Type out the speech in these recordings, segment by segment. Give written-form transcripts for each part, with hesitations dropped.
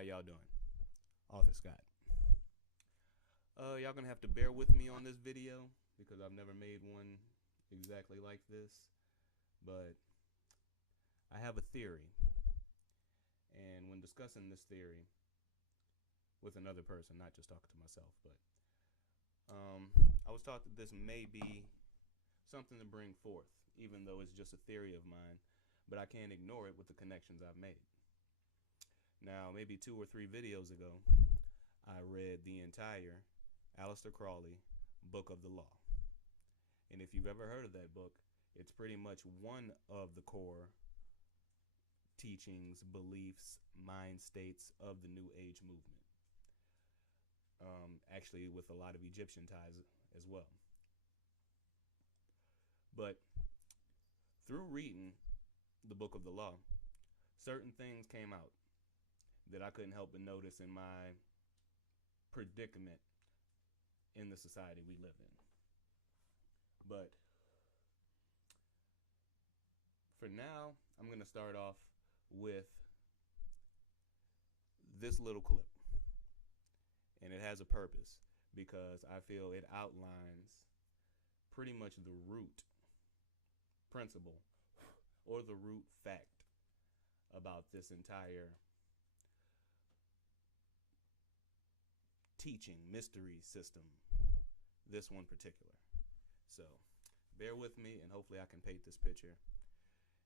How y'all doing? Author Scott. Y'all gonna have to bear with me on this video because I've never made one exactly like this, but I have a theory, and when discussing this theory with another person, not just talking to myself, but I was taught that this may be something to bring forth, even though it's just a theory of mine, but I can't ignore it with the connections I've made. Now, maybe 2 or 3 videos ago, I read the entire Aleister Crowley Book of the Law. And if you've ever heard of that book, it's pretty much one of the core teachings, beliefs, mind states of the New Age movement. Actually, with a lot of Egyptian ties as well. But through reading the Book of the Law, certain things came out that I couldn't help but notice in my predicament in the society we live in. But for now, I'm going to start off with this little clip. And it has a purpose because I feel it outlines pretty much the root principle or the root fact about this entire teaching mystery system, this one particular. So bear with me, and hopefully I can paint this picture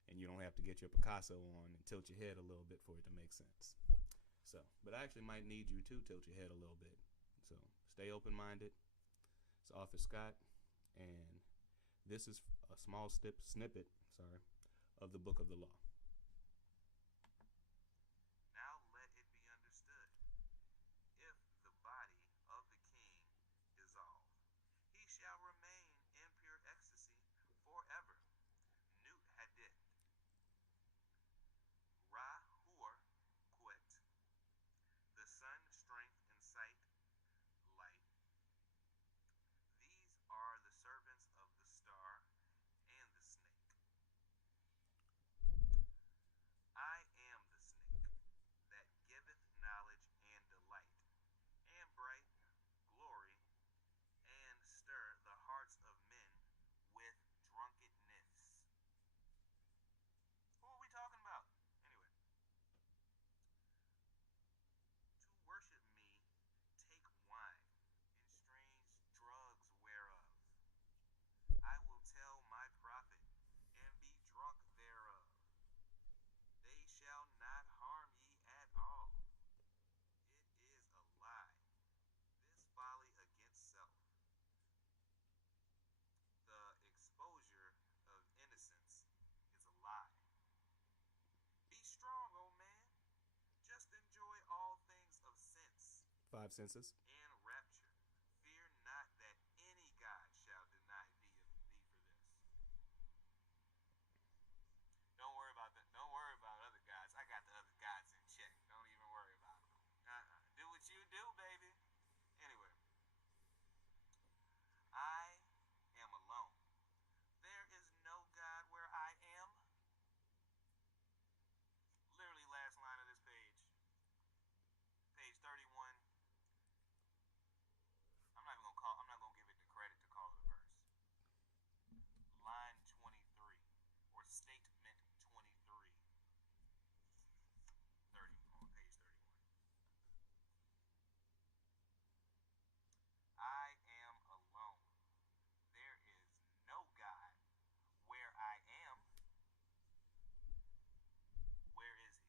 and you don't have to get your Picasso on and tilt your head a little bit for it to make sense. So, but I actually might need you to tilt your head a little bit. So stay open-minded. It's Author Scott, and this is a small snippet of the Book of the Law. Now let it be understood, if the body of the king dissolve, he shall remain in pure ecstasy forever. Nut hadith. Ra hur quet. The sun, strength, and sight, light. These are the servants of the star and the snake. I am the snake that giveth knowledge and delight, and bright glory, and stir the hearts of men with drunkenness. Who are we talking about? Anyway. To worship me, take wine, and strange drugs whereof. I will tell my prophet, and be drunk thereof. They shall not harm ye at all. It is a lie, this folly against self. The exposure of innocence is a lie. Be strong, O man. Just enjoy all things of sense 5 senses. and rapture. Fear not that any God shall deny thee for this. Don't worry about that. Don't worry about other gods. I got the other gods in check. Don't even worry about them. Do what you do, baby. Anyway, I am alone. There is no God where I am. Literally last line of this page. Page 31. I'm not gonna give it the credit to call it a verse. Line 23, or statement 23. 30 on page 31. I am alone. There is no God where I am. Where is he?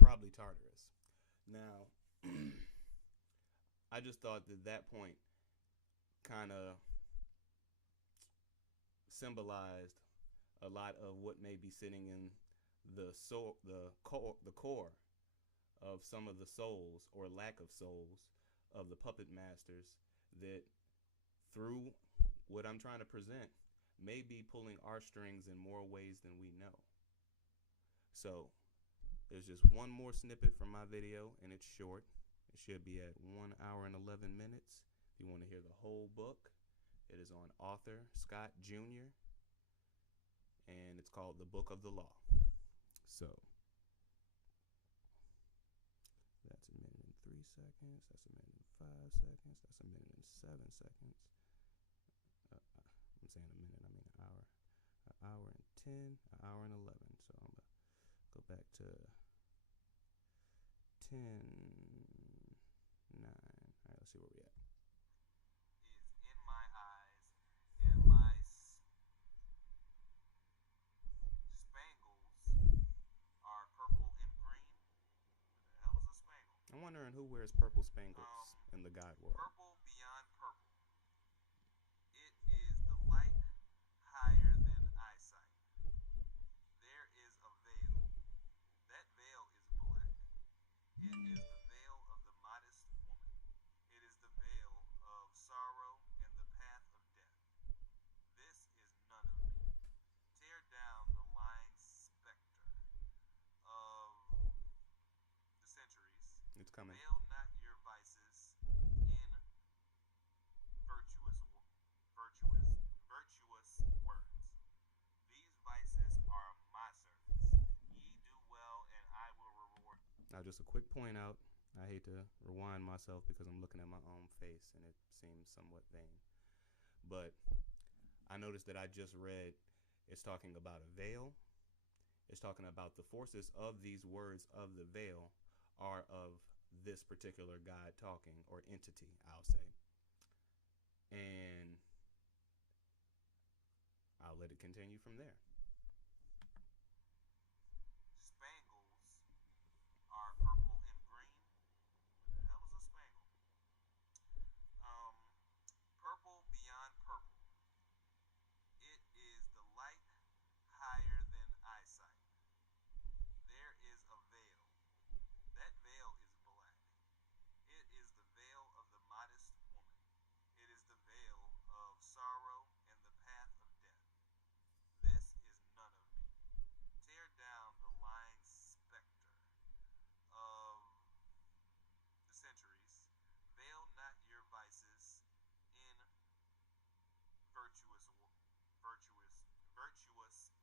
Probably Tartarus. Now, I just thought that point kind of symbolized a lot of what may be sitting in the core of some of the souls or lack of souls of the puppet masters that, through what I'm trying to present, may be pulling our strings in more ways than we know. So there's just one more snippet from my video, and it's short. It should be at 1 hour and 11 minutes. If you want to hear the whole book, it is on Author Scott Jr., and it's called The Book of the Law. So that's a minute and 3 seconds. That's a minute and 5 seconds. That's a minute and 7 seconds. I'm saying a minute, I mean an hour. An hour and 10, an hour and 11. So I'm going to go back to 10, 9. All right, let's see where we at. Is in my eyes, and my spangles are purple and green. What the hell is a spangle? I'm wondering who wears purple spangles in the God world. Purple beyond purple. It is the light higher than eyesight. There is a veil. That veil is black. It is the veil of the modest woman. It is the veil of sorrow and the path of death. This is none of me. Tear down the lying specter of the centuries. It's coming. Veil not your vices in virtuous words. These vices are my servants. Ye do well, and I will reward. Now, just a quick point out. I hate to rewind myself because I'm looking at my own face and it seems somewhat vain. But I noticed that I just read it's talking about a veil. It's talking about the forces of these words of the veil are of this particular God talking, or entity, I'll say. And I'll let it continue from there. Spangles are purple and green. What the hell is a spangle? Purple beyond purple. It is the light higher than eyesight. There is a veil. That veil is black. It is the veil of the modest woman. It is the veil of sorrow and the path of death. This is none of me. Tear down the lying specter of the centuries. Veil not your vices in virtuous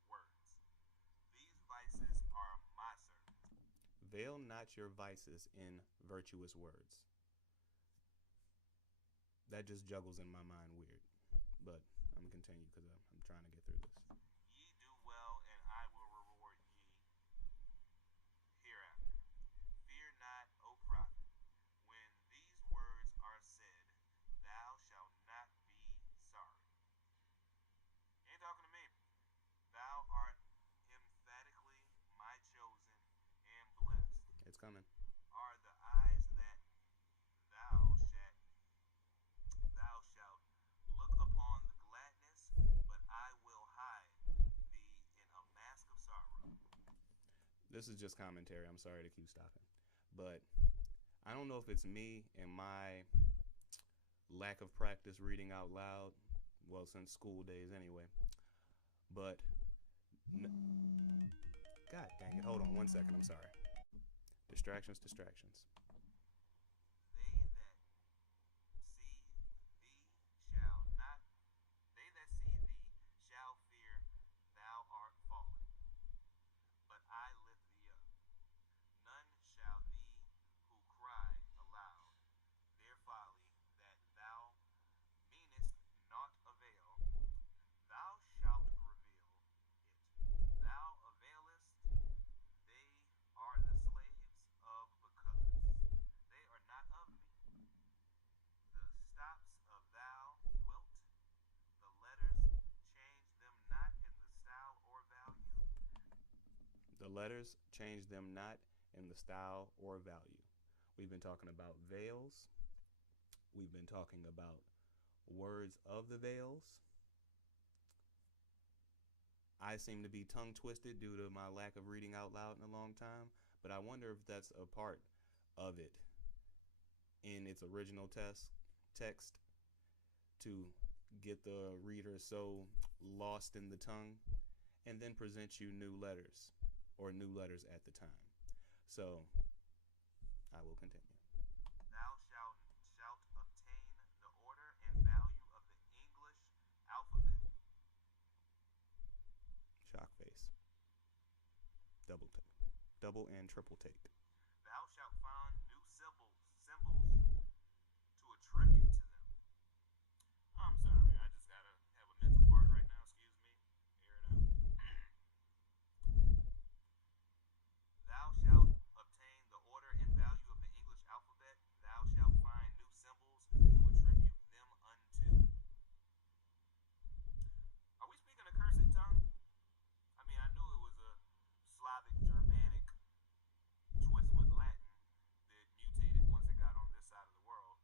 words. These vices are my servants. Veil not your vices in virtuous words. That just juggles in my mind weird. But I'm going to continue because I'm trying to get through this. Ye do well, and I will reward ye hereafter. Fear not, O prophet, when these words are said, thou shalt not be sorry. He ain't talking to me. Thou art emphatically my chosen and blessed. It's coming. Are the eyes that thou shalt look upon the gladness, but I will hide thee in a mask of sorrow. This is just commentary. I'm sorry to keep stopping. But I don't know if it's me and my lack of practice reading out loud. Well, since school days anyway. But God dang it. Hold on 1 second. I'm sorry. Distractions. They that see thee shall fear thou art fallen, but I lift thee up. None shall thee who cry aloud their folly that thou meanest naught avail. Thou shalt reveal it. Thou availest. They are the slaves of because. They are not of me. The stops of thou wilt. The letters change them not in the style or value. The letters change them not in the style or value. We've been talking about veils. We've been talking about words of the veils. I seem to be tongue twisted due to my lack of reading out loud in a long time, but I wonder if that's a part of it in its original text to get the reader so lost in the tongue and then present you new letters or new letters at the time. So I will continue. Thou shalt obtain the order and value of the English alphabet. Shock face. Double take. Double and triple take. Thou shalt find new symbols to attribute to them. I'm sorry, I just gotta have a mental fart right now. Excuse me. Air it out. Thou shalt obtain the order and value of the English alphabet. Thou shalt find new symbols to attribute them unto. Are we speaking a cursed tongue? I mean, I knew it was a Slavic, Germanic twist with Latin that mutated once it got on this side of the world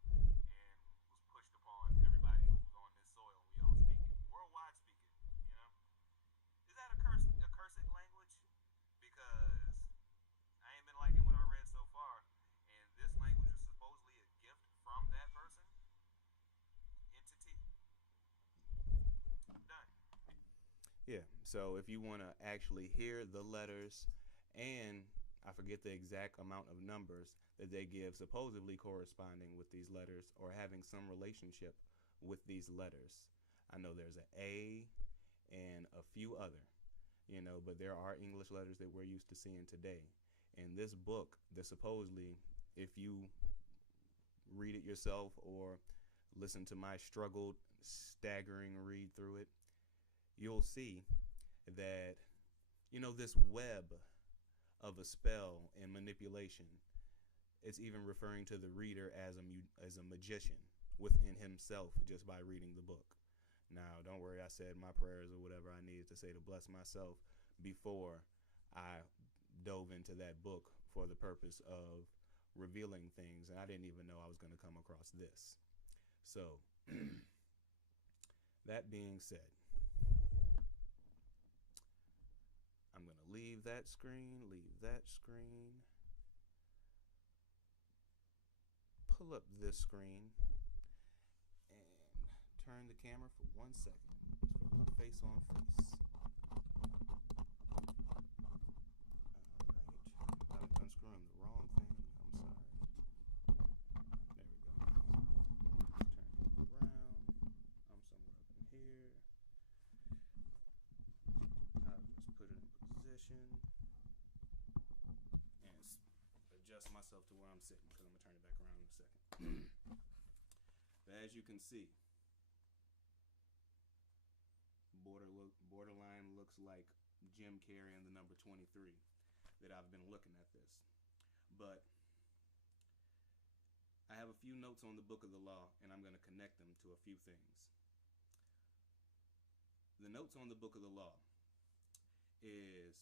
and was pushed upon everybody who was on this soil. We all speak it. Worldwide speak it, you know? Is that a cursed language? Because I ain't been liking what I read so far, and this language is supposedly a gift from that person, entity. Done. Yeah. So if you want to actually hear the letters, and I forget the exact amount of numbers that they give, supposedly corresponding with these letters or having some relationship with these letters. I know there's an A and a few other, but there are English letters that we're used to seeing today. And this book, that supposedly, if you read it yourself or listen to my struggled, staggering read through it, you'll see that, this web of a spell and manipulation, it's even referring to the reader as a magician within himself just by reading the book. Now, don't worry, I said my prayers or whatever I needed to say to bless myself before I dove into that book for the purpose of revealing things, and I didn't even know I was going to come across this. So, that being said, I'm going to leave that screen, pull up this screen, and turn the camera for 1 second, just for face on face. Alright, I'm unscrewing the wrong thing, I'm sorry. There we go. Turn it around, I'm somewhere up in here. I'll just put it in position and adjust myself to where I'm sitting, because I'm going to turn it back around in a second. But as you can see, borderline looks like Jim Carrey in the number 23 that I've been looking at this. But I have a few notes on the Book of the Law, and I'm going to connect them to a few things. The notes on the Book of the Law is,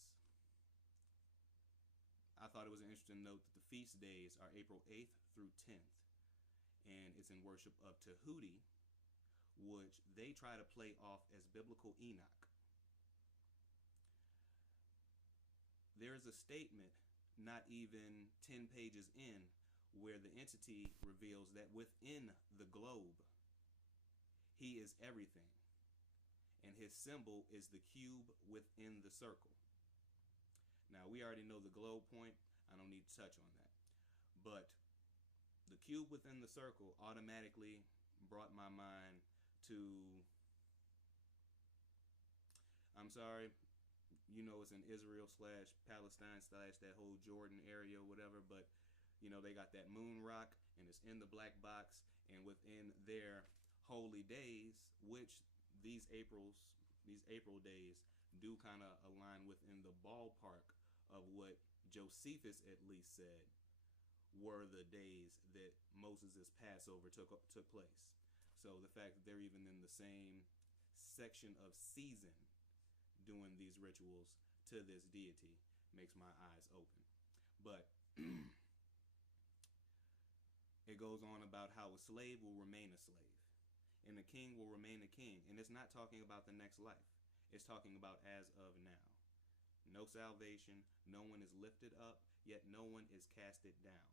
I thought it was an interesting note that the feast days are April 8th through 10th, and it's in worship of Tahuti, which they try to play off as biblical Enoch. There is a statement not even 10 pages in where the entity reveals that within the globe, he is everything, and his symbol is the cube within the circle. Now, we already know the globe point. I don't need to touch on that. But the cube within the circle automatically brought my mind to, I'm sorry, it's in Israel / Palestine / that whole Jordan area or whatever, but they got that moon rock, and it's in the black box, and within their holy days, which these April days do kind of align within the ballpark of what Josephus at least said were the days that Moses' Passover took place. So the fact that they're even in the same section of season doing these rituals to this deity makes my eyes open. But it goes on about how a slave will remain a slave and a king will remain a king. And it's not talking about the next life. It's talking about as of now. No salvation, no one is lifted up, yet no one is casted down.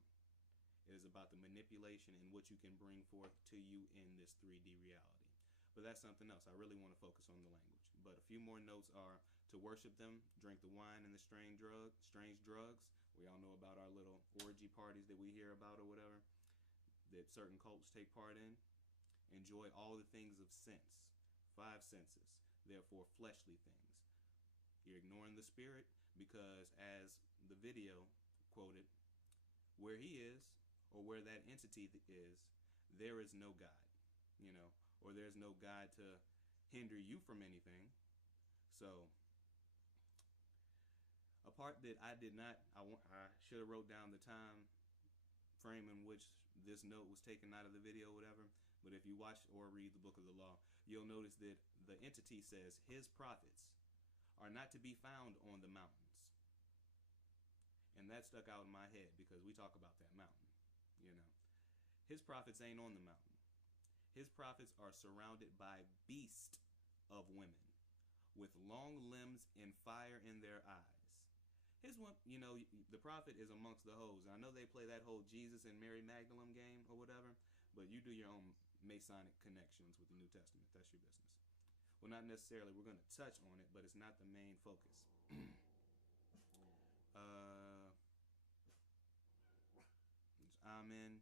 It is about the manipulation and what you can bring forth to you in this 3D reality. But that's something else. I really want to focus on the language. But a few more notes are to worship them, drink the wine and the strange drugs. We all know about our little orgy parties that we hear about or whatever, that certain cults take part in. Enjoy all the things of sense, 5 senses, therefore fleshly things. You're ignoring the spirit because as the video quoted, where he is or where that entity is, there is no God, you know, or there's no God to hinder you from anything. So a part that I did not, I should have wrote down the time frame in which this note was taken out of the video, whatever. But if you watch or read the book of the law, you'll notice that the entity says his prophets are not to be found on the mountains. And that stuck out in my head because we talk about that mountain, you know. His prophets ain't on the mountain. His prophets are surrounded by beasts of women with long limbs and fire in their eyes. His one, you know, the prophet is amongst the hoes. I know they play that whole Jesus and Mary Magdalene game or whatever, but you do your own Masonic connections with the New Testament. That's your business. Well, not necessarily. We're going to touch on it, but it's not the main focus. Amen.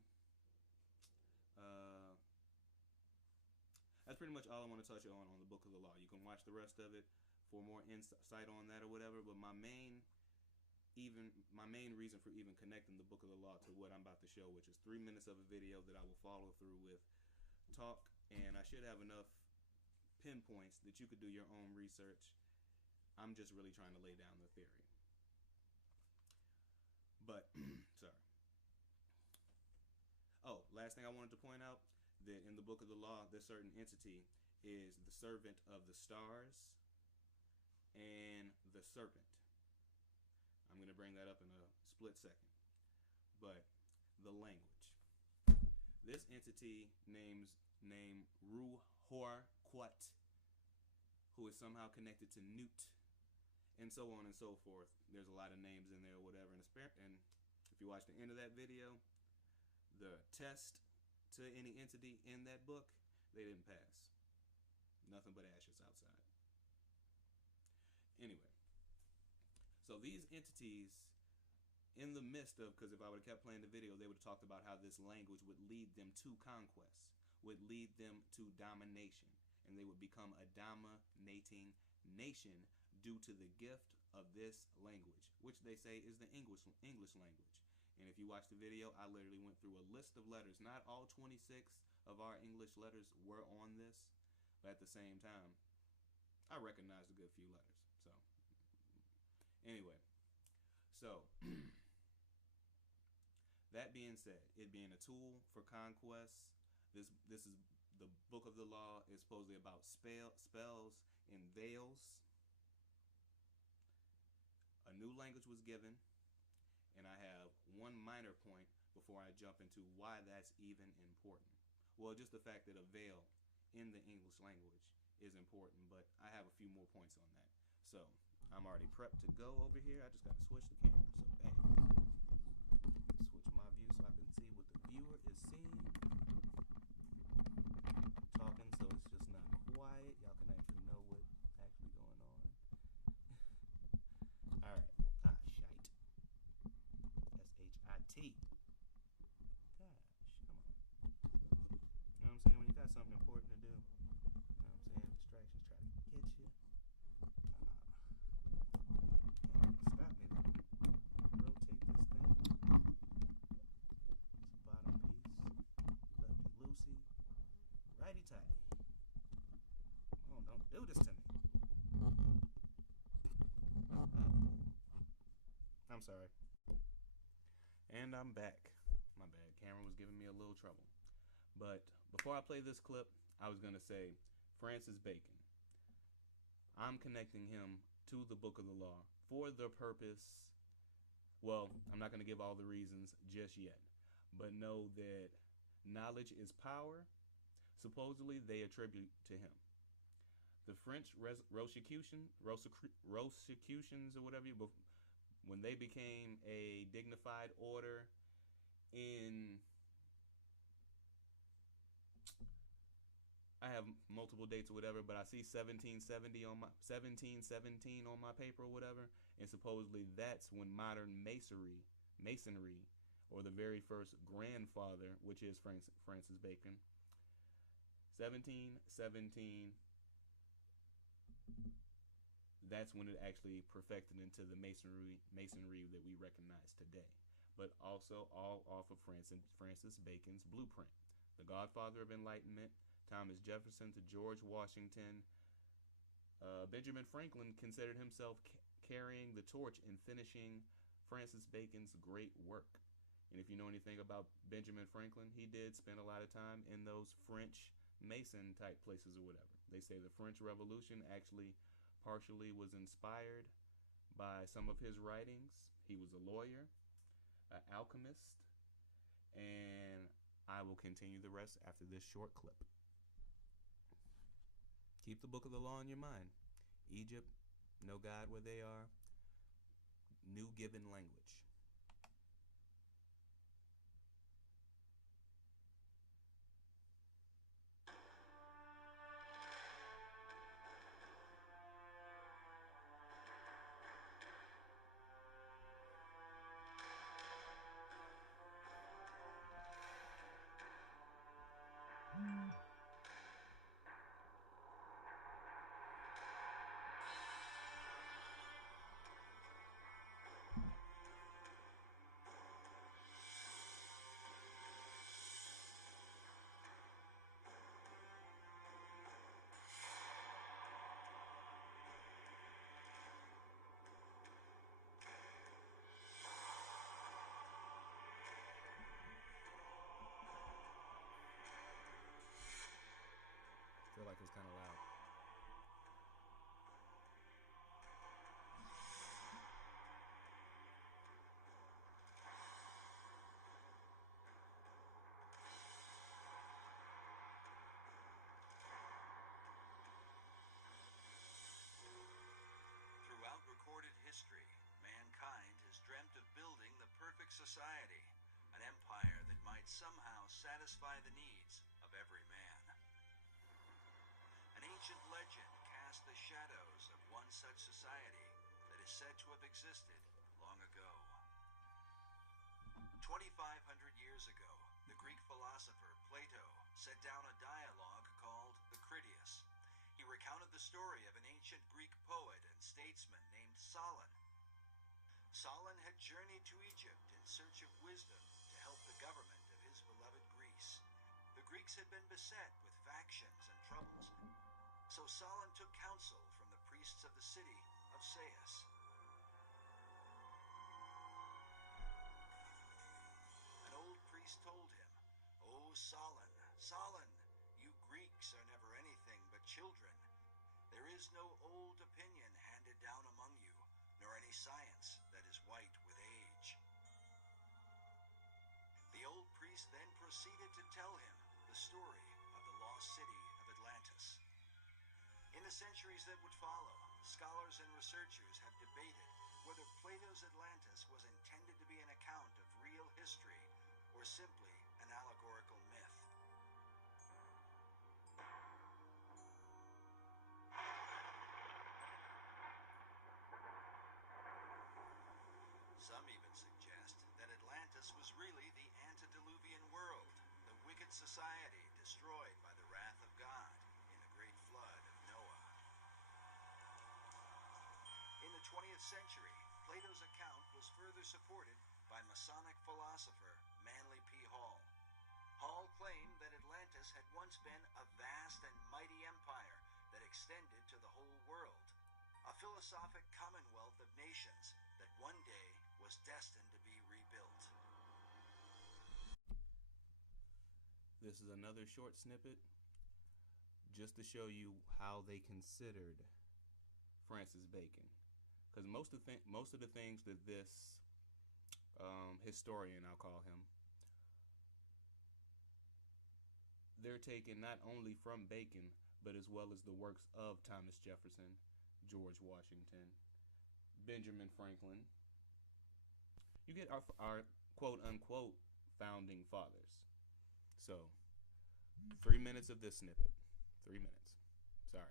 That's pretty much all I want to touch on the book of the law. You can watch the rest of it for more insight on that or whatever. But my main reason for even connecting the book of the law to what I'm about to show, which is 3 minutes of a video that I will follow through with talk, and I should have enough pinpoints that you could do your own research. I'm just really trying to lay down the theory. But sorry. Oh, last thing I wanted to point out, that in the book of the law, this certain entity is the servant of the stars and the serpent. I'm going to bring that up in a split second. But the language. This entity named Ruhor-Quat, who is somehow connected to Newt, and so on and so forth. There's a lot of names in there or whatever. And if you watch the end of that video, the test to any entity in that book, they didn't pass. Nothing but ashes outside. Anyway, so these entities, in the midst of, because if I would have kept playing the video, they would have talked about how this language would lead them to conquest, would lead them to domination, and they would become a dominating nation due to the gift of this language, which they say is the English language. And if you watch the video, I literally went through a list of letters. Not all 26 of our English letters were on this, but at the same time, I recognized a good few letters. So, anyway, so that being said, it being a tool for conquest, this is the book of the law is supposedly about spells and veils. A new language was given. And I have one minor point before I jump into why that's even important. Well, just the fact that a veil in the English language is important, but I have a few more points on that. So I'm already prepped to go over here. I just got to switch the camera. So, hey, switch my view so I can see what the viewer is seeing. I'm talking so it's just not quiet. Y'all can actually know what's actually going on. All right. T. Gosh, come on. You know what I'm saying? When you got something important to do, you know what I'm saying? Distractions try to get you. Stop me then. Rotate this thing. It's the bottom piece. Lefty loosey. Righty tighty. Oh, don't do this to me. I'm sorry. And I'm back. My bad. Camera was giving me a little trouble. But before I play this clip, I was going to say Francis Bacon. I'm connecting him to the book of the law for the purpose. Well, I'm not going to give all the reasons just yet. But know that knowledge is power. Supposedly, they attribute to him. The French Rosicrucians or whatever, when they became a dignified order in, I have multiple dates or whatever, but I see 1717 on my paper or whatever, and supposedly that's when modern masonry, or the very first grandfather, which is Francis Bacon, 1717 that's when it actually perfected into the masonry that we recognize today. But also all off of Francis Bacon's blueprint. The Godfather of Enlightenment, Thomas Jefferson to George Washington. Benjamin Franklin considered himself carrying the torch in finishing Francis Bacon's great work. And if you know anything about Benjamin Franklin, he did spend a lot of time in those French Mason type places or whatever. They say the French Revolution actually partially was inspired by some of his writings. He was a lawyer, an alchemist, and I will continue the rest after this short clip. Keep the book of the law in your mind. Egypt, no God where they are. New given language. I feel like it's kind of loud. Throughout recorded history, mankind has dreamt of building the perfect society, an empire that might somehow satisfy the needs of every man. An ancient legend cast the shadows of one such society that is said to have existed long ago. 2,500 years ago, the Greek philosopher Plato set down a dialogue called the Critias. He recounted the story of an ancient Greek poet and statesman named Solon. Solon had journeyed to Egypt in search of wisdom to help the government of his beloved Greece. The Greeks had been beset with factions and troubles, so Solon took counsel from the priests of the city of Sais. An old priest told him, "O Solon, Solon, you Greeks are never anything but children. There is no old opinion handed down among you, nor any science that is white with age." The old priest then proceeded to tell him the story of the lost city of Atlantis. In the centuries that would follow, scholars and researchers have debated whether Plato's Atlantis was intended to be an account of real history or simply an allegorical myth. Some even suggest that Atlantis was really the antediluvian world, the wicked society destroyed by the wrath of God in the great flood of Noah. In the 20th century, Plato's account was further supported by Masonic philosopher Manly P. Hall. Hall claimed that Atlantis had once been a vast and mighty empire that extended to the whole world, a philosophic commonwealth of nations that one day was destined to be rebuilt. This is another short snippet just to show you how they considered Francis Bacon. Because most of the things that this historian, I'll call him, they're taken not only from Bacon, but as well as the works of Thomas Jefferson, George Washington, Benjamin Franklin. You get our quote-unquote founding fathers. So, 3 minutes of this snippet. 3 minutes. Sorry.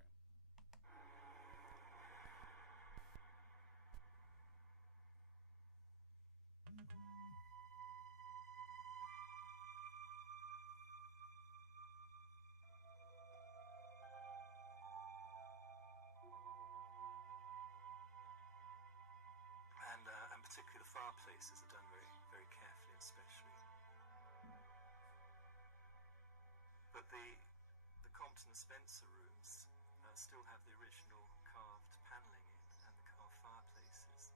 fireplaces are done very, very carefully and specially. But the Compton and Spencer rooms still have the original carved panelling in and the carved fireplaces,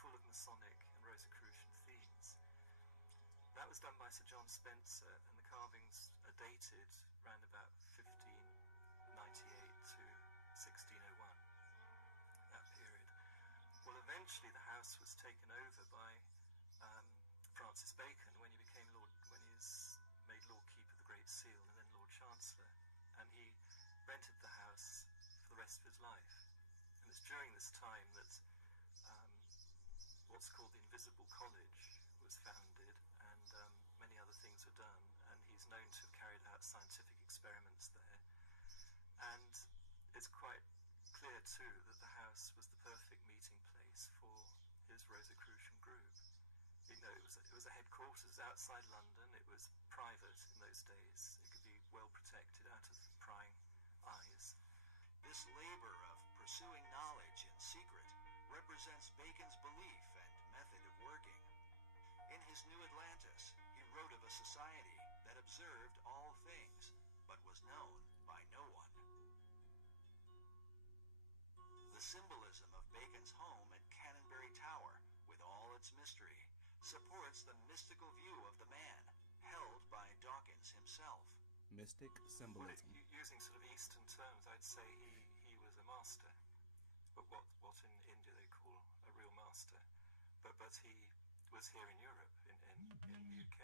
full of Masonic and Rosicrucian themes. That was done by Sir John Spencer, and the carvings are dated around about 1598 to 1601, that period. Well, eventually the house was taken over by Francis Bacon when he became when he was made Lord Keeper of the Great Seal and then Lord Chancellor, and he rented the house for the rest of his life. And it's during this time that what's called the Invisible College was founded, and many other things were done, and he's known to have carried out scientific experiments there. And it's quite clear too that the house was the perfect meeting place for his Rosicrucian group. You know, it was a headquarters outside London. It was private in those days. It could be well protected out of prying eyes. This labor of pursuing knowledge in secret represents Bacon's belief and method of working. In his New Atlantis, he wrote of a society that observed all things, but was known by no one. The symbolism of Bacon's home at Canonbury Tower, with all its mystery, supports the mystical view of the man, held by Dawkins himself. Mystic symbolism. Well, using sort of Eastern terms, I'd say he was a master, but what in India they call a real master. But he was here in Europe, in the UK,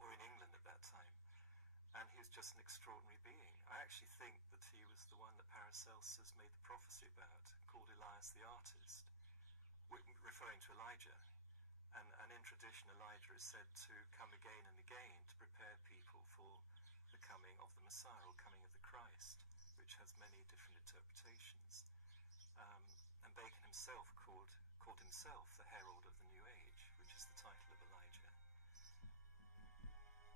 or in England at that time, and he was just an extraordinary being. I actually think that he was the one that Paracelsus made the prophecy about, called Elias the Artist, referring to Elijah. And in tradition, Elijah is said to come again and again to prepare people for the coming of the Messiah, or coming of the Christ, which has many different interpretations. And Bacon himself called himself the herald of the New Age, which is the title of Elijah.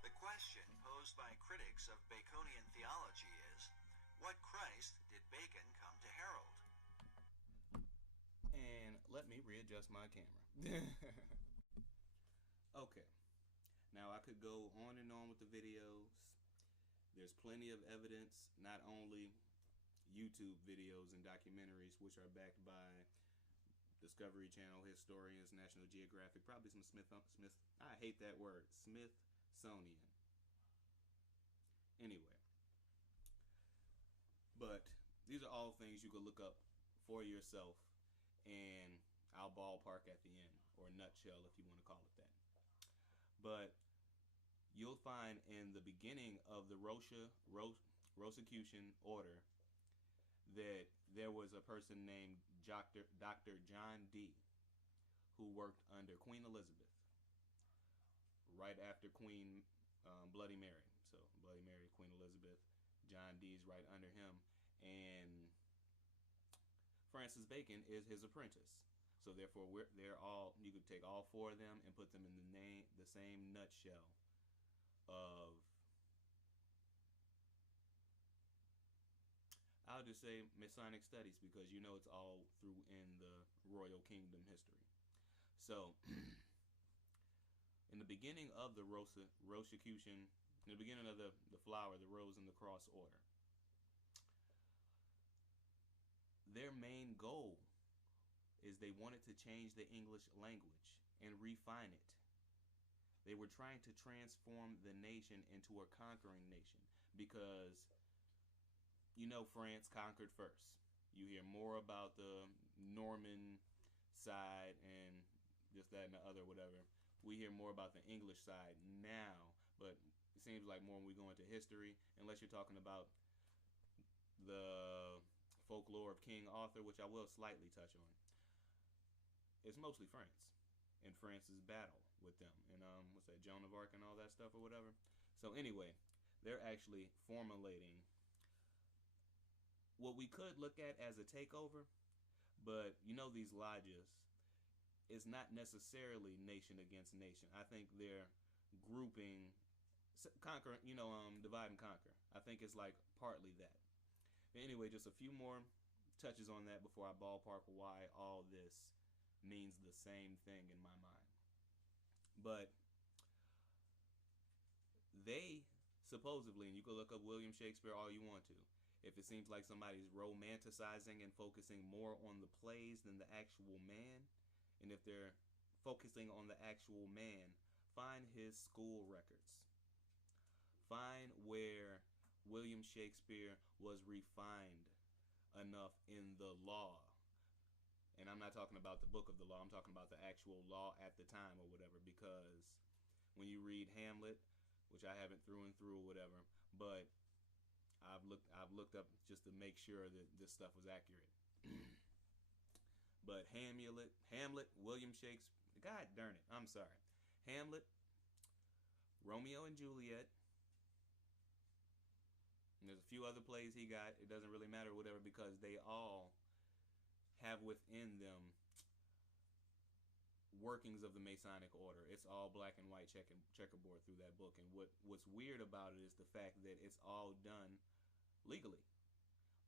The question posed by critics of Baconian theology is, what Christ did Bacon come to herald? And let me readjust my camera. Okay. Now I could go on and on with the videos. There's plenty of evidence, not only YouTube videos and documentaries, which are backed by Discovery Channel, historians, National Geographic, probably some I hate that word, Smithsonian. Anyway. But these are all things you could look up for yourself, and I'll ballpark at the end, or nutshell if you want to call it that. But you'll find in the beginning of the Rosicrucian order that there was a person named Dr. John Dee, who worked under Queen Elizabeth, right after Queen Bloody Mary. So Bloody Mary, Queen Elizabeth, John Dee's right under him, and Francis Bacon is his apprentice. So therefore, they're all. You could take all four of them and put them in the same nutshell of. I'll just say Masonic studies, because you know it's all through in the Royal Kingdom history. So, in the beginning of the Rosicrucian, in the beginning of the flower, the rose and the cross order, their main goal is they wanted to change the English language and refine it. They were trying to transform the nation into a conquering nation, because you know France conquered first. You hear more about the Norman side and this, that, and the other, whatever. We hear more about the English side now, but it seems like more when we go into history, unless you're talking about the folklore of King Arthur, which I will slightly touch on. It's mostly France and France's battle with them, and what's that, Joan of Arc and all that stuff or whatever. So anyway, they're actually formulating what we could look at as a takeover, but you know these lodges, it's not necessarily nation against nation. I think they're grouping, conquer, divide and conquer. I think it's like partly that. But anyway, just a few more touches on that before I ballpark why all this means the same thing in my mind. But they supposedly, and you can look up William Shakespeare all you want to, if it seems like somebody's romanticizing and focusing more on the plays than the actual man, and if they're focusing on the actual man, find his school records. Find where William Shakespeare was refined enough in the law. And I'm not talking about the book of the law, I'm talking about the actual law at the time or whatever, because when you read Hamlet, which I haven't through and through or whatever, but I've looked up just to make sure that this stuff was accurate. But Hamlet, William Shakespeare, God darn it, I'm sorry. Hamlet, Romeo and Juliet, and there's a few other plays he got. It doesn't really matter, whatever, because they all have within them workings of the Masonic order. It's all black and white checkerboard through that book. And what's weird about it is the fact that it's all done legally.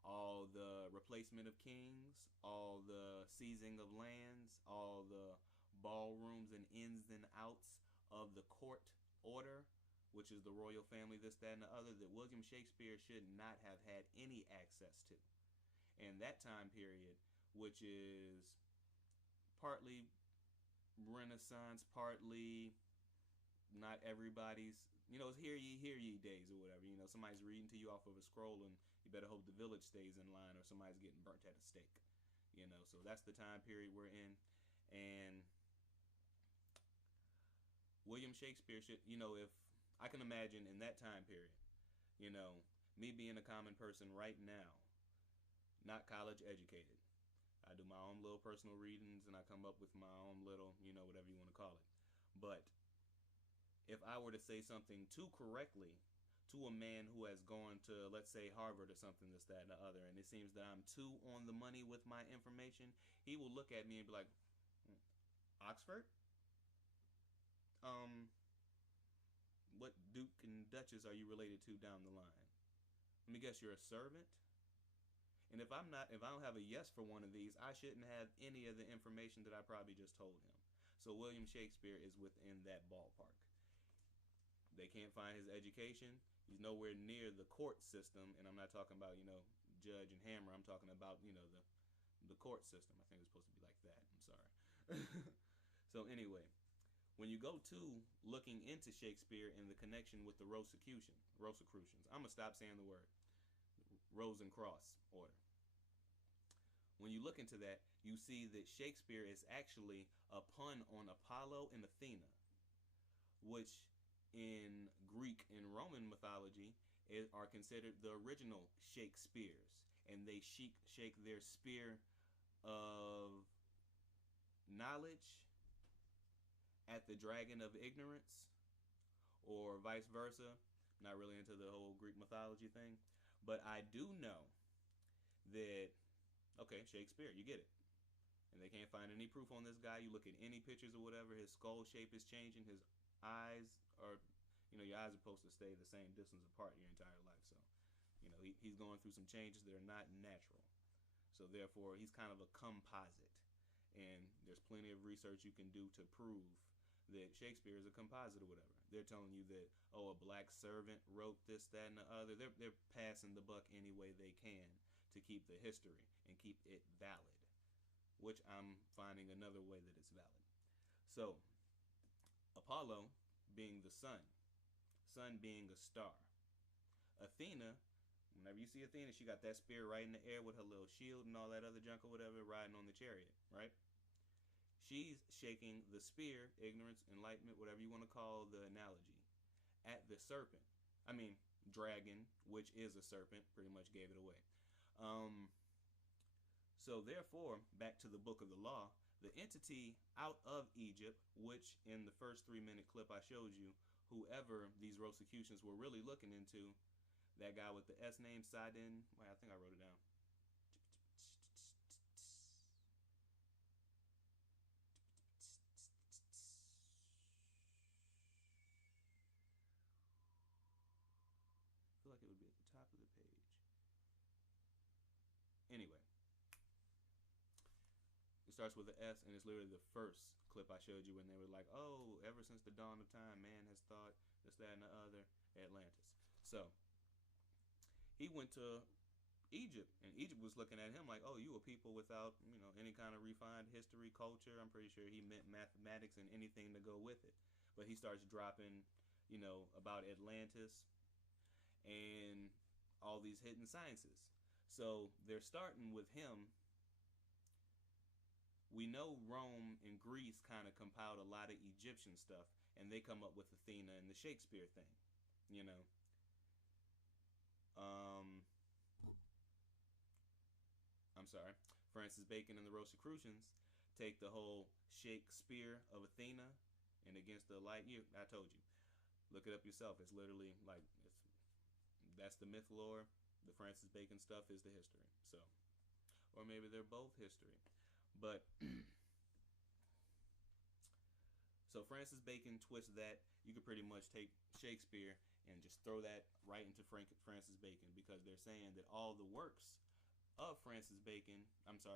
All the replacement of kings, all the seizing of lands, all the ballrooms and ins and outs of the court order, which is the royal family, this, that, and the other, that William Shakespeare should not have had any access to. And that time period, which is partly Renaissance, partly not everybody's, it's hear ye days or whatever. Somebody's reading to you off of a scroll, and you better hope the village stays in line or somebody's getting burnt at a stake. So that's the time period we're in. And William Shakespeare should, if I can imagine in that time period, me being a common person right now, not college educated. I do my own little personal readings and I come up with my own little, whatever you want to call it. But if I were to say something too correctly to a man who has gone to, let's say, Harvard or something, this, that, and the other, and it seems that I'm too on the money with my information, he will look at me and be like, Oxford? What Duke and Duchess are you related to down the line? Let me guess, you're a servant? And if I don't have a yes for one of these, I shouldn't have any of the information that I probably just told him. So William Shakespeare is within that ballpark. They can't find his education. He's nowhere near the court system, and I'm not talking about, judge and hammer. I'm talking about, the court system. I think it's supposed to be like that. I'm sorry. So anyway, when you go to looking into Shakespeare and the connection with the Rosicrucians, I'm going to stop saying the word, Rose and Cross order. When you look into that, you see that Shakespeare is actually a pun on Apollo and Athena, which in Greek and Roman mythology are considered the original Shakespeares, and they shake their spear of knowledge at the dragon of ignorance, or vice versa. I'm not really into the whole Greek mythology thing, but I do know that, okay, Shakespeare, you get it. And they can't find any proof on this guy. You look at any pictures or whatever, his skull shape is changing, his eyes are, your eyes are supposed to stay the same distance apart your entire life. So, he's going through some changes that are not natural. So therefore, he's kind of a composite. And there's plenty of research you can do to prove that Shakespeare is a composite or whatever. They're telling you that, a black servant wrote this, that, and the other. They're passing the buck any way they can to keep the history and keep it valid, which I'm finding another way that it's valid. So, Apollo being the sun being a star. Athena, whenever you see Athena, she got that spear right in the air with her little shield and all that other junk or whatever, riding on the chariot, right? She's shaking the spear, ignorance, enlightenment, whatever you want to call the analogy, at the serpent. Dragon, which is a serpent, pretty much gave it away. So therefore, back to the book of the law, the entity out of Egypt, which in the first 3-minute clip I showed you, whoever these Rosicrucians were really looking into, that guy with the S name, Sidon, I think I wrote it down. I feel like it would be at the top of the page. Anyway, starts with an S, and it's literally the first clip I showed you when they were like, oh, ever since the dawn of time, man has thought this, that, and the other, Atlantis. So he went to Egypt, and Egypt was looking at him like, oh, you a people without, any kind of refined history, culture. I'm pretty sure he meant mathematics and anything to go with it. But he starts dropping, about Atlantis and all these hidden sciences. So they're starting with him. We know Rome and Greece kind of compiled a lot of Egyptian stuff, and they come up with Athena and the Shakespeare thing, I'm sorry, Francis Bacon and the Rosicrucians take the whole Shakespeare of Athena and against the light year. I told you, look it up yourself. It's literally like that's the myth lore. The Francis Bacon stuff is the history. So, or maybe they're both history. But so Francis Bacon twists that. You could pretty much take Shakespeare and just throw that right into Francis Bacon, because they're saying that all the works of Francis Bacon,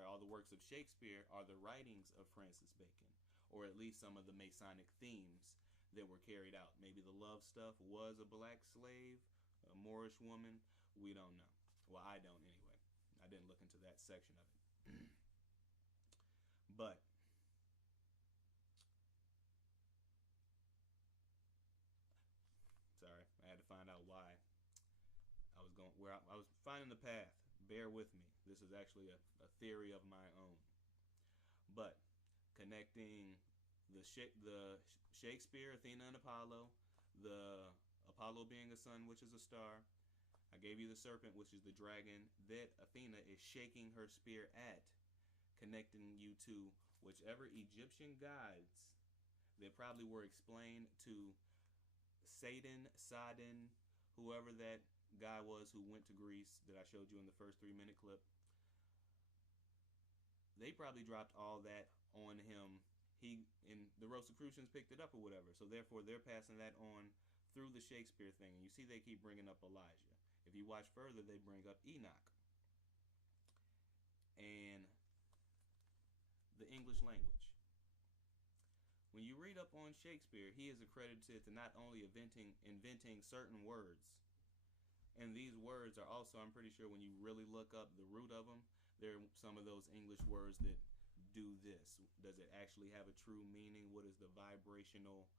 all the works of Shakespeare are the writings of Francis Bacon, or at least some of the Masonic themes that were carried out. Maybe the love stuff was a black slave, a Moorish woman. We don't know. Well, I don't anyway. I didn't look into that section of it. But sorry, I had to find out why I was going where I was finding the path. Bear with me. This is actually a theory of my own. But connecting the Shakespeare, Athena and Apollo, the Apollo being a sun, which is a star. I gave you the serpent, which is the dragon that Athena is shaking her spear at, connecting you to whichever Egyptian gods that probably were explained to Satan, Sidon, whoever that guy was who went to Greece that I showed you in the first 3-minute clip. They probably dropped all that on him. He and the Rosicrucians picked it up or whatever. So therefore they're passing that on through the Shakespeare thing. And you see they keep bringing up Elijah. If you watch further, they bring up Enoch and the English language. When you read up on Shakespeare, he is accredited to not only inventing certain words, and these words are also, I'm pretty sure when you really look up the root of them, they're some of those English words that do this. Does it actually have a true meaning? What is the vibrational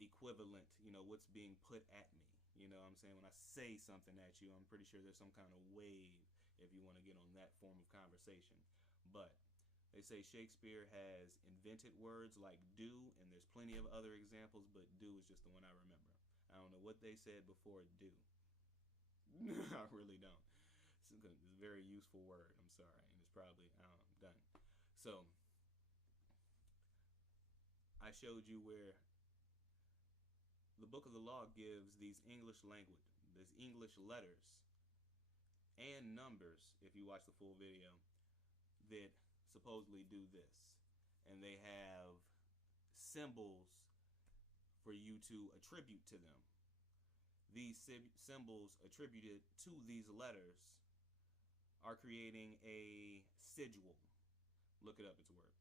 equivalent? What's being put at me? You know what I'm saying? When I say something at you, I'm pretty sure there's some kind of wave if you want to get on that form of conversation. But they say Shakespeare has invented words like do, and there's plenty of other examples, but do is just the one I remember. I don't know what they said before do. I really don't. It's a very useful word. I'm sorry. And it's probably, done. So, I showed you where the Book of the Law gives these English language, these English letters and numbers, if you watch the full video, that supposedly do this. And they have symbols for you to attribute to them. These symbols attributed to these letters are creating a sigil. Look it up, it's a word.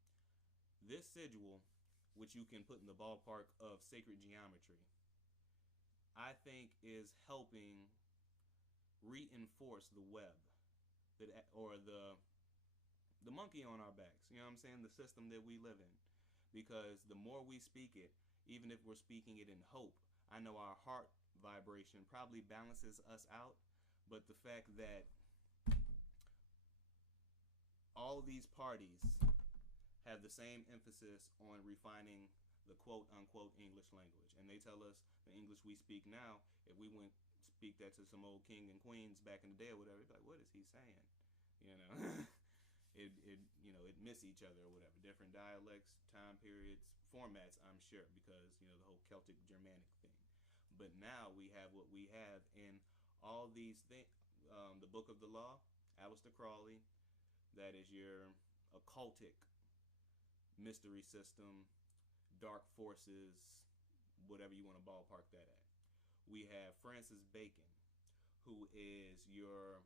This sigil, which you can put in the ballpark of sacred geometry, I think is helping reinforce the web or the monkey on our backs. You know what I'm saying? The system that we live in. Because the more we speak it, even if we're speaking it in hope, I know our heart vibration probably balances us out, but the fact that all these parties have the same emphasis on refining the quote-unquote English language. And they tell us the English we speak now, if we went speak that to some old king and queens back in the day or whatever, it'd be like, what is he saying? It miss each other or whatever. Different dialects, time periods, formats, I'm sure, because, the whole Celtic Germanic thing. But now we have what we have in all these things. The Book of the Law, Aleister Crowley, that is your occultic mystery system, dark forces, whatever you want to ballpark that at. We have Francis Bacon, who is your,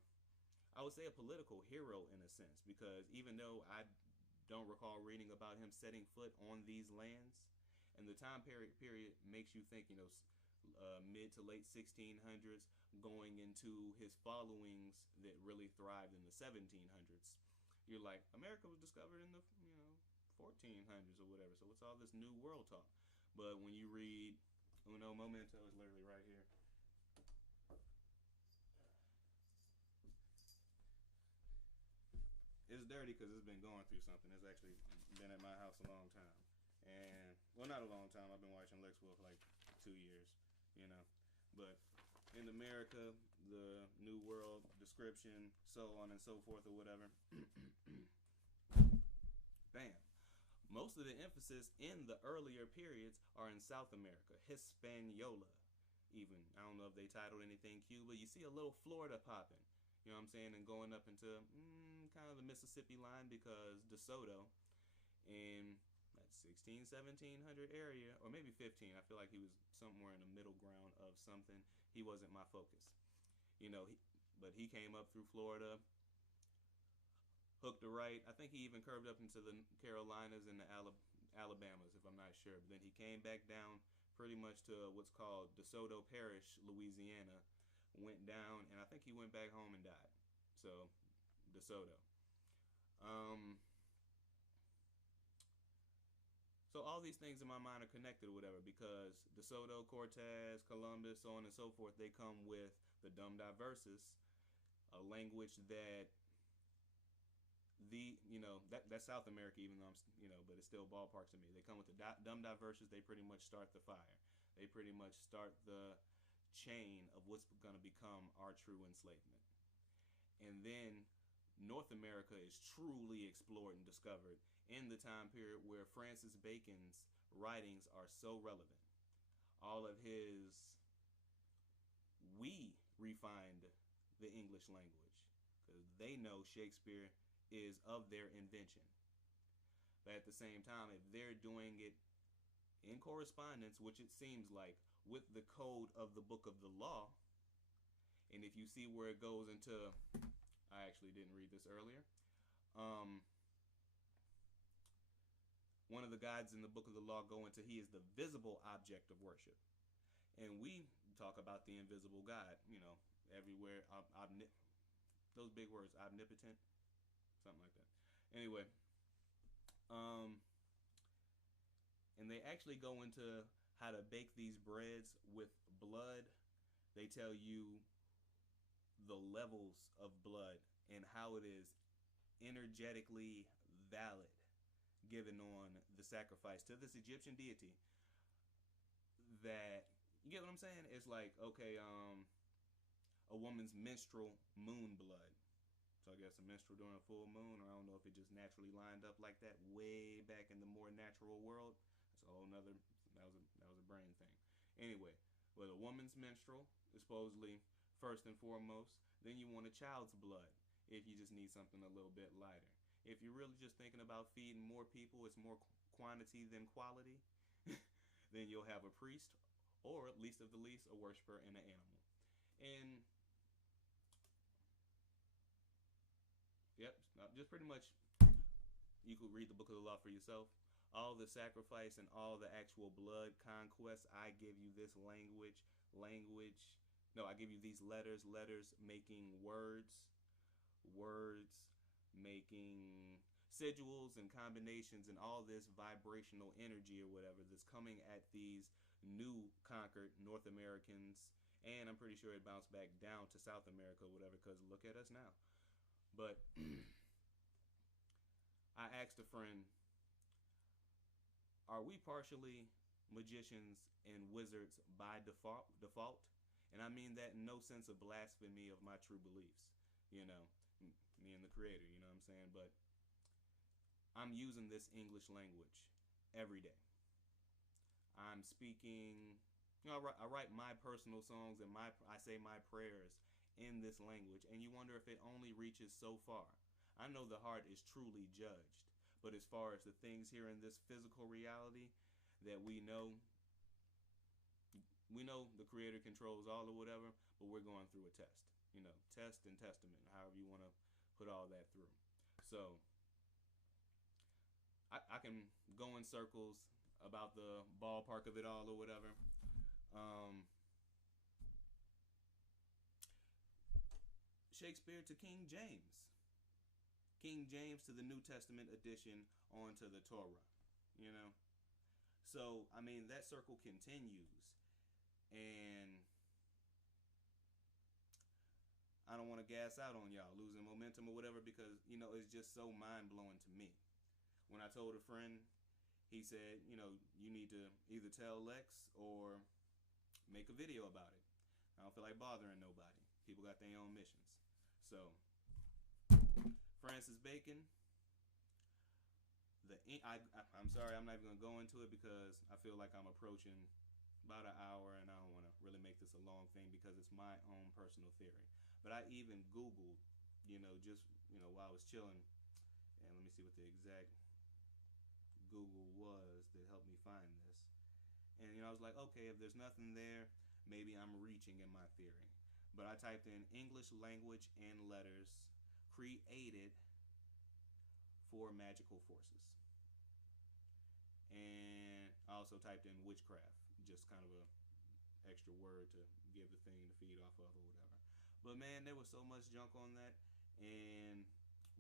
I would say a political hero in a sense, because even though I don't recall reading about him setting foot on these lands, and the time period makes you think, mid to late 1600s, going into his followings that really thrived in the 1700s. You're like, America was discovered in the 1400s or whatever. So what's all this new world talk? But when you read Uno Momento, is literally right here. It's dirty because it's been going through something. It's actually been at my house a long time. And, well, not a long time. I've been watching Lex for like 2 years, you know. But in America, the New World description, so on and so forth or whatever. Bam. Most of the emphasis in the earlier periods are in South America, Hispaniola, even. I don't know if they titled anything Cuba. You see a little Florida popping, you know what I'm saying, and going up into kind of the Mississippi line, because DeSoto in that 1700 area, or maybe 15, I feel like he was somewhere in the middle ground of something. He wasn't my focus, but he came up through Florida, hooked a right. I think he even curved up into the Carolinas and the Alabamas, if I'm not sure. But then he came back down pretty much to what's called DeSoto Parish, Louisiana, went down, and I think he went back home and died. So, DeSoto. So all these things in my mind are connected or whatever, because DeSoto, Cortez, Columbus, so on and so forth, they come with the Dum Diversus, a language that that's South America, even though but it's still ballparks to me. They come with the Dum Diversus. They pretty much start the fire. They pretty much start the chain of what's going to become our true enslavement. And then North America is truly explored and discovered in the time period where Francis Bacon's writings are so relevant. All of his, we refined the English language because they know Shakespeare is of their invention. But at the same time, if they're doing it in correspondence, which it seems like, with the code of the book of the law, and if you see where it goes into, I actually didn't read this earlier. One of the guides in the book of the law go into, he is the visible object of worship. And we talk about the invisible God, everywhere. Those big words, omnipotent, something like that. Anyway, and they actually go into how to bake these breads with blood. They tell you the levels of blood and how it is energetically valid given on the sacrifice to this Egyptian deity. That, you get what I'm saying? It's like, okay, a woman's menstrual moon blood. So I guess a menstrual during a full moon, or I don't know if it just naturally lined up like that way back in the more natural world. That's a whole nother, that was a brain thing. Anyway, well, a woman's menstrual is supposedly first and foremost. Then you want a child's blood if you just need something a little bit lighter. If you're really just thinking about feeding more people, it's more quantity than quality, then you'll have a priest, or at least of the least, a worshiper and an animal. And yep, just pretty much, you could read the book of the law for yourself. All the sacrifice and all the actual blood conquest. I give you this language. No, I give you these letters making words making sigils and combinations, and all this vibrational energy or whatever that's coming at these new conquered North Americans. And I'm pretty sure it bounced back down to South America or whatever, because look at us now. But I asked a friend, are we partially magicians and wizards by default? And I mean that in no sense of blasphemy of my true beliefs. Me and the creator, you know what I'm saying? But I'm using this English language every day. I'm speaking, I write my personal songs and I say my prayers in this language, and you wonder if it only reaches so far. I know the heart is truly judged, but as far as the things here in this physical reality that we know the creator controls all or whatever, but we're going through a test. test and testament, however you want to put all that through. So I can go in circles about the ballpark of it all or whatever. Shakespeare to King James. King James to the New Testament edition onto the Torah. So, I mean, that circle continues. And I don't want to gas out on y'all, losing momentum or whatever, because, it's just so mind-blowing to me. When I told a friend, he said, you need to either tell Lex or make a video about it. I don't feel like bothering nobody. People got their own missions. So, Francis Bacon. I'm sorry, I'm not even going to go into it because I feel like I'm approaching about an hour, and I don't want to really make this a long thing because it's my own personal theory. But I even Googled, while I was chilling, and let me see what the exact Google was that helped me find this. And I was like, okay, if there's nothing there, maybe I'm reaching in my theory. But I typed in English language and letters created for magical forces. And I also typed in witchcraft, just kind of a extra word to give the thing to feed off of or whatever. But man, there was so much junk on that. And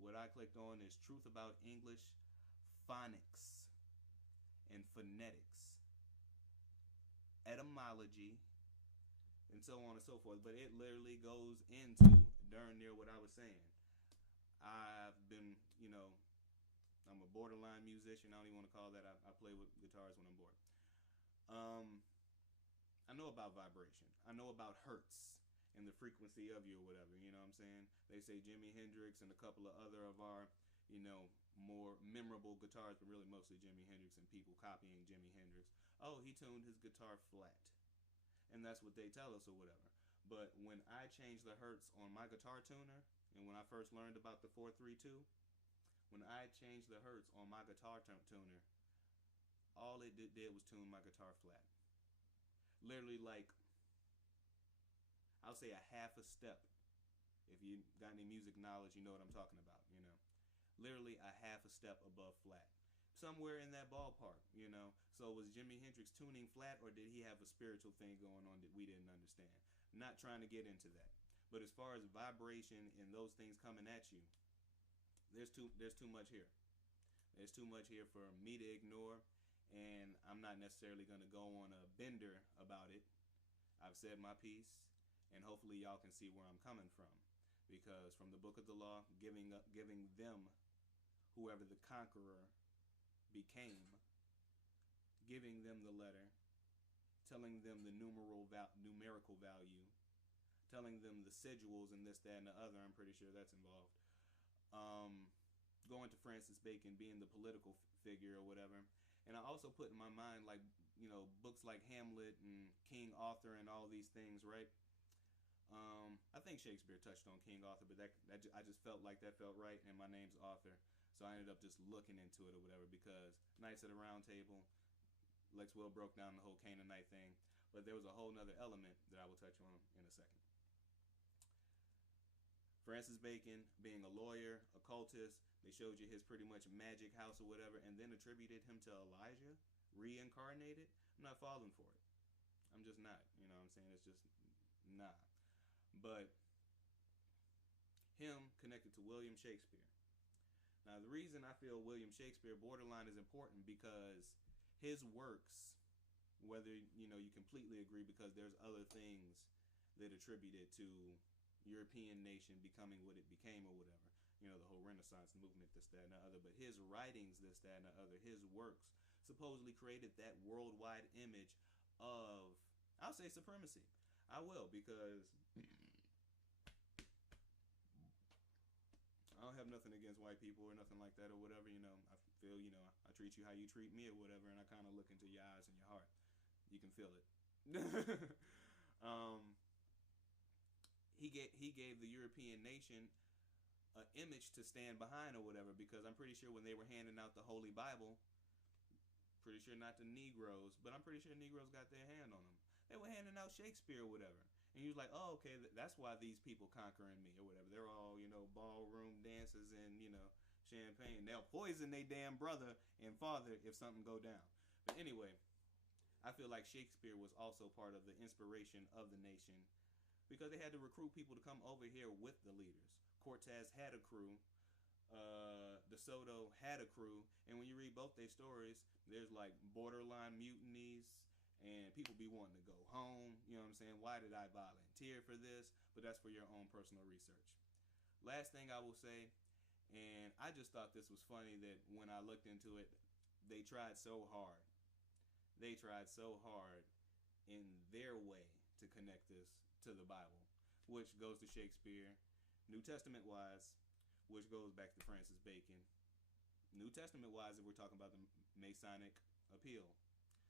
what I clicked on is truth about English phonics and phonetics, etymology, and so on and so forth. But it literally goes into darn near what I was saying. I've been, I'm a borderline musician. I don't even want to call that. I play with guitars when I'm bored. I know about vibration. I know about hertz and the frequency of you or whatever. You know what I'm saying? They say Jimi Hendrix and a couple of other of our, more memorable guitars, but really mostly Jimi Hendrix and people copying Jimi Hendrix. Oh, he tuned his guitar flat. And that's what they tell us or whatever. But when I changed the hertz on my guitar tuner, and when I first learned about the 432, when I changed the hertz on my guitar tuner, all it did was tune my guitar flat. Literally, like, I'll say a half a step. If you got any music knowledge, you know what I'm talking about, Literally a half a step above flat. Somewhere in that ballpark, So was Jimi Hendrix tuning flat, or did he have a spiritual thing going on that we didn't understand? I'm not trying to get into that. But as far as vibration and those things coming at you, there's too much here. There's too much here for me to ignore, and I'm not necessarily going to go on a bender about it. I've said my piece, and hopefully y'all can see where I'm coming from. Because from the book of the law, giving them, whoever the conqueror became, giving them the letter, telling them the numerical value, telling them the sigils and this, that, and the other. I'm pretty sure that's involved. Going to Francis Bacon, being the political figure or whatever. And I also put in my mind, like, books like Hamlet and King Arthur and all these things, right? I think Shakespeare touched on King Arthur, but I just felt like that felt right, and my name's Arthur. So I ended up just looking into it or whatever, because Knights of the Round Table, Lex Will broke down the whole Canaanite thing, but there was a whole nother element that I will touch on in a second. Francis Bacon, being a lawyer, occultist, they showed you his pretty much magic house or whatever, and then attributed him to Elijah, reincarnated. I'm not falling for it. I'm just not. You know what I'm saying? It's just nah. But him connected to William Shakespeare. Now, the reason I feel William Shakespeare borderline is important because his works, whether you completely agree, because there's other things that attributed to European nation becoming what it became or whatever, the whole Renaissance movement, this, that, and the other, but his writings, this, that, and the other, his works supposedly created that worldwide image of, I'll say, supremacy. I will, because I don't have nothing against white people or nothing like that or whatever. I feel, I treat you how you treat me or whatever, and I kind of look into your eyes and your heart. You can feel it. He gave the European nation an image to stand behind or whatever, because I'm pretty sure when they were handing out the Holy Bible, pretty sure not the Negroes, but I'm pretty sure Negroes got their hand on them. They were handing out Shakespeare or whatever. And you was like, oh, okay, that's why these people conquering me or whatever. They're all, ballroom dancers and, champagne. They'll poison their damn brother and father if something go down. But anyway, I feel like Shakespeare was also part of the inspiration of the nation because they had to recruit people to come over here with the leaders. Cortez had a crew. De Soto had a crew. And when you read both their stories, there's like borderline mutinies, and people be wanting to go home. You know what I'm saying? Why did I volunteer for this? But that's for your own personal research. Last thing I will say, and I just thought this was funny that when I looked into it, they tried so hard. They tried so hard in their way to connect this to the Bible, which goes to Shakespeare, New Testament wise, which goes back to Francis Bacon. New Testament wise, if we're talking about the Masonic appeal,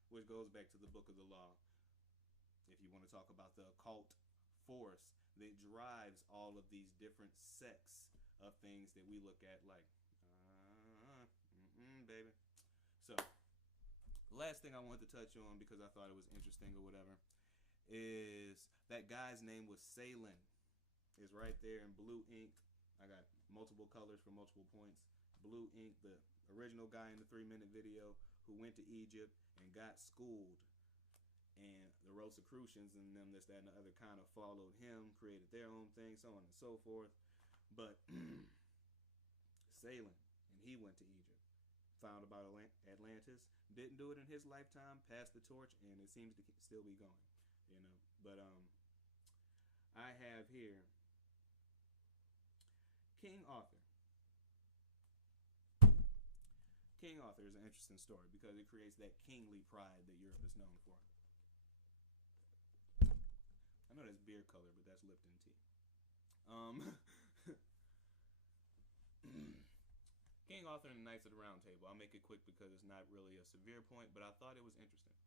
which goes back to the Book of the Law. If you want to talk about the occult force that drives all of these different sects of things that we look at like, baby. So, last thing I wanted to touch on because I thought it was interesting or whatever is that guy's name was Salin. It's right there in blue ink. I got multiple colors for multiple points. Blue ink, the original guy in the 3-minute video who went to Egypt and got schooled, and the Rosicrucians and them, this, that, and the other kind of followed him, created their own thing, so on and so forth. But Salin, and he went to Egypt, found about Atlantis, didn't do it in his lifetime, passed the torch, and it seems to still be going, But I have here King Arthur. King Arthur is an interesting story because it creates that kingly pride that Europe is known for. I know that's beer color, but that's Lipton tea. King Arthur and the Knights of the Round Table. I'll make it quick because it's not really a severe point, but I thought it was interesting.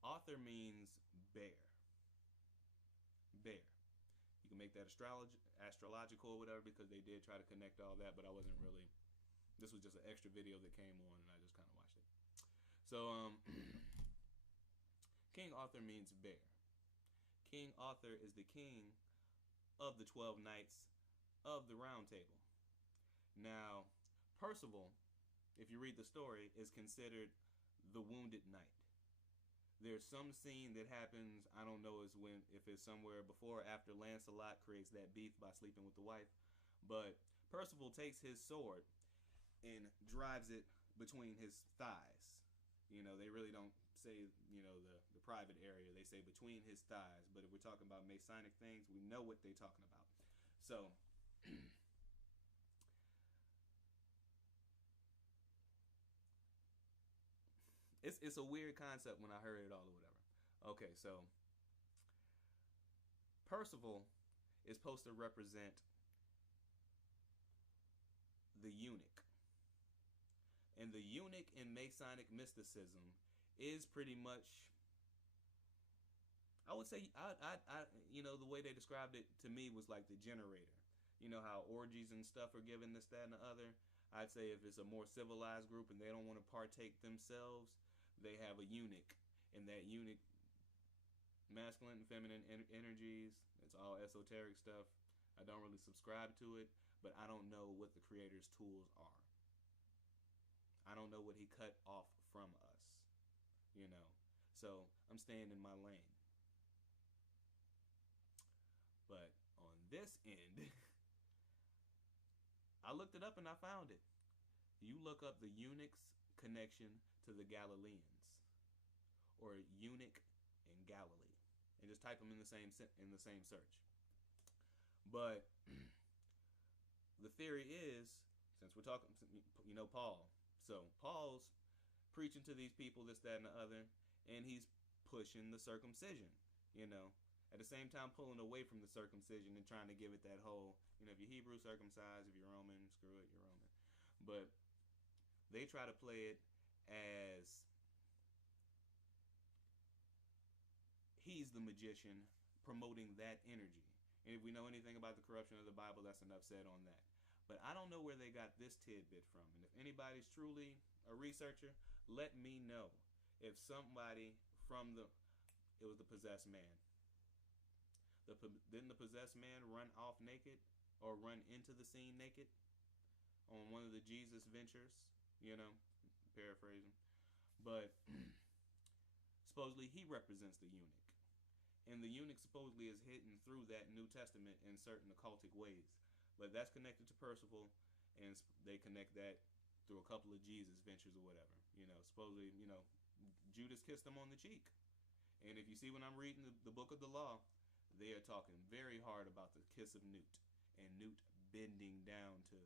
Arthur means bear. Bear. You can make that astrological or whatever because they did try to connect all that, but I wasn't really. This was just an extra video that came on, and I just kind of watched it. So, King Arthur means bear. King Arthur is the king of the 12 Knights of the Round Table. Now, Percival, if you read the story, is considered the wounded knight. There's some scene that happens, I don't know if it's somewhere before or after Lancelot creates that beef by sleeping with the wife, but Percival takes his sword and drives it between his thighs. They really don't say, the private area. They say between his thighs. But if we're talking about Masonic things, we know what they're talking about. So, it's a weird concept when I heard it all or whatever. Okay, so Percival is supposed to represent the eunuch. And the eunuch in Masonic mysticism is pretty much, I would say, the way they described it to me was like the generator. You know how orgies and stuff are given this, that, and the other? I'd say if it's a more civilized group and they don't want to partake themselves, they have a eunuch. And that eunuch, masculine and feminine energies, it's all esoteric stuff. I don't really subscribe to it, but I don't know what the creator's tools are. I don't know what he cut off from us, So I'm staying in my lane. But on this end, I looked it up and I found it. You look up the eunuch's connection to the Galileans, or eunuch in Galilee, and just type them in the same search. But the theory is, since we're talking, Paul. So Paul's preaching to these people, this, that, and the other, and he's pushing the circumcision, At the same time pulling away from the circumcision and trying to give it that whole, if you're Hebrew, circumcised, if you're Roman, screw it, you're Roman. But they try to play it as he's the magician promoting that energy. And if we know anything about the corruption of the Bible, that's enough said on that. But I don't know where they got this tidbit from. And if anybody's truly a researcher, let me know. If somebody from It was the possessed man. Didn't the possessed man run off naked or run into the scene naked on one of the Jesus ventures? You know, paraphrasing. But supposedly he represents the eunuch. And the eunuch supposedly is hidden through that New Testament in certain occultic ways. But that's connected to Percival, and they connect that through a couple of Jesus ventures or whatever. You know, supposedly, you know, Judas kissed him on the cheek. And if you see when I'm reading the book of the law, they are talking very hard about the kiss of Newt, and Newt bending down to,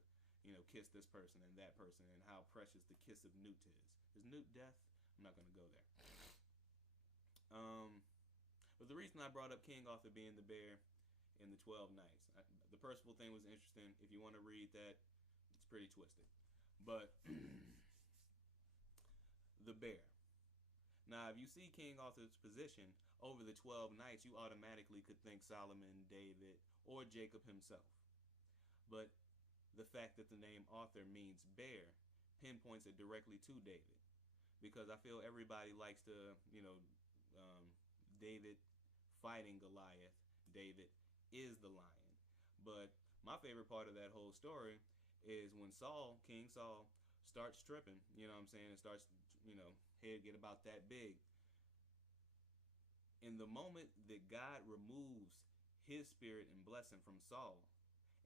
you know, kiss this person and that person, and how precious the kiss of Newt is. Is Newt deaf? I'm not going to go there. But the reason I brought up King Arthur being the bear in the 12 Nights, the Percival thing was interesting. If you want to read that, it's pretty twisted. But the bear. Now, if you see King Arthur's position over the 12 Nights, you automatically could think Solomon, David, or Jacob himself. But the fact that the name Arthur means bear pinpoints it directly to David. Because I feel everybody likes to, you know, David fighting Goliath. David is the lion. But my favorite part of that whole story is when Saul, King Saul, starts stripping, you know what I'm saying, and starts, you know, head get about that big. In the moment that God removes his spirit and blessing from Saul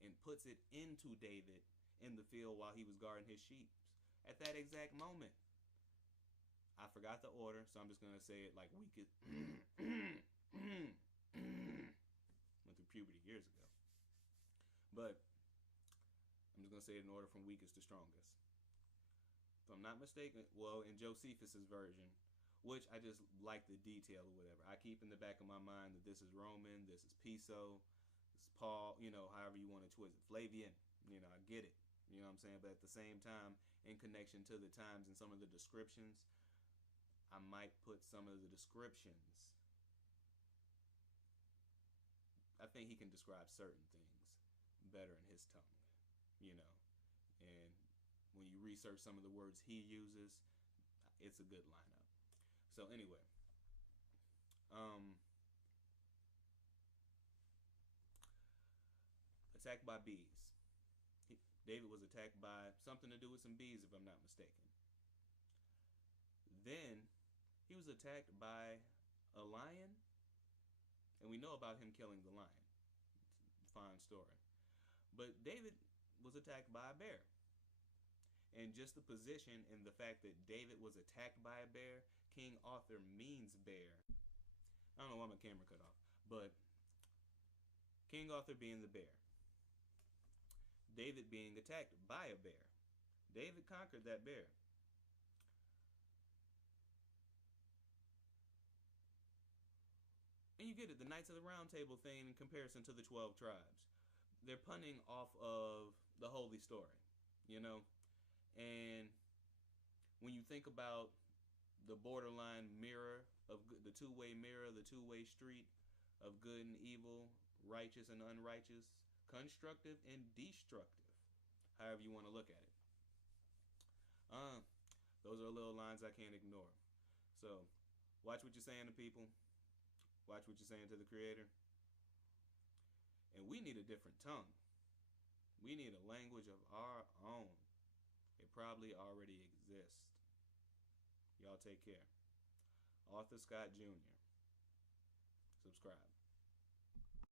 and puts it into David in the field while he was guarding his sheep, at that exact moment, I forgot the order, so I'm just going to say it like weakest. Went through puberty years ago. But I'm just going to say it in order from weakest to strongest. If I'm not mistaken, well, in Josephus's version, which I just like the detail or whatever, I keep in the back of my mind that this is Roman, this is Piso, this is Paul, you know, however you want to twist it. Flavian, you know, I get it. You know what I'm saying? But at the same time, in connection to the times and some of the descriptions, I might put some of the descriptions. I think he can describe certain things better in his tongue, you know. And when you research some of the words he uses, it's a good lineup. So anyway, attacked by bees. David was attacked by something to do with some bees, if I'm not mistaken. Then he was attacked by a lion, and we know about him killing the lion. It's a fine story. But David was attacked by a bear. And just the position and the fact that David was attacked by a bear, King Arthur means bear. I don't know why my camera cut off, but King Arthur being the bear. David being attacked by a bear. David conquered that bear. And you get it, the Knights of the Round Table thing in comparison to the 12 tribes. They're punning off of the holy story, you know? And when you think about the borderline mirror of the two-way mirror, the two-way street of good and evil, righteous and unrighteous, constructive and destructive, however you want to look at it. Those are little lines I can't ignore. So, watch what you're saying to people. Watch what you're saying to the Creator. And we need a different tongue. We need a language of our own. It probably already exists. Y'all take care. Arthur Scott Jr. Subscribe.